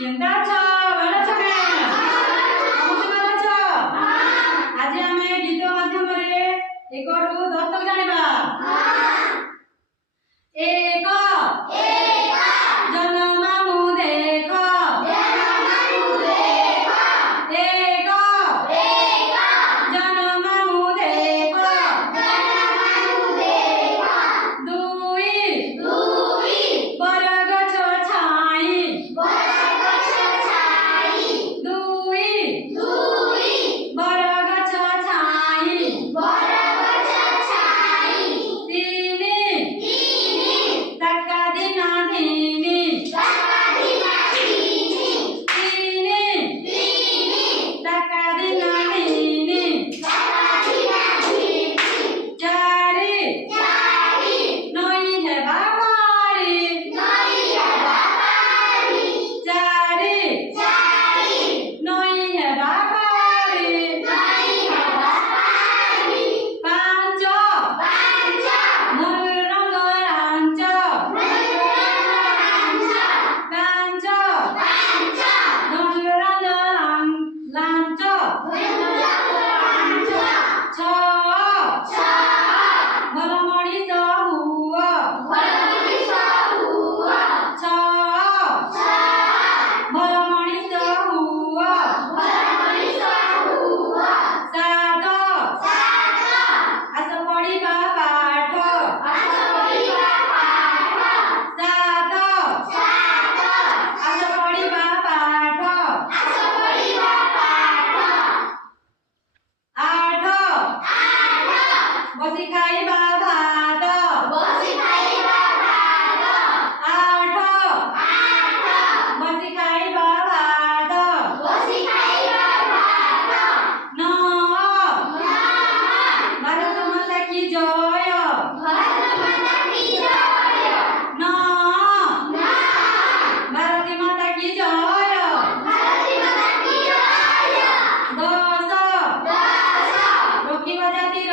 କେନ୍ତା ଅଛ? ଭଲ ଅଛ କେଁ? ସମସ୍ତେ ଭଲ ଅଛ? ଆଜି ଆମେ ଗୀତ ମାଧ୍ୟମରେ 1 ରୁ 10 ତକ ଜାଣିବା। ଏକ ଜନମାମୁ ଦେଖ, ଏକ ଜନମାମୁ ଦେଖ, ଦୁଇ ବରଗଛ ଛାଇ, ଦୁଇ ବରଗଛ ଛାଇ, ତିନି ତାକା ଦିନ ଧିନି, ତିନି ତାକା ଦିନ ଧିନି, ଚାରି ନଈ ହେବା ପାରି, ଚାରି ନଈ ହେବା ପାରି, ପାଞ୍ଚ ମୋର ରଙ୍ଗ ଲାଞ୍ଚ, ପାଞ୍ଚ ମୋର ରଙ୍ଗ ଲାଞ୍ଚ, ଛଅ ଭଲ ମଣିଷ ହୁଅ, ଛଅ ଭଲ ମଣିଷ ହୁଅ, ସାତ ଆସ ପଢିବା ପାଠ, ସାତ ଆସ ପଢିବା ପାଠ, ଆଠ ବସି ଖାଇବା ଭାତ, ଆଠ ବସି ଖାଇବା ଭାତ, ନଅ ଭାରତ ମାତା କି ଜୟ, ନଅ ଭାରତୀ ମାତା କି ଜୟ, 10 ରୋକିବା ଜାତିର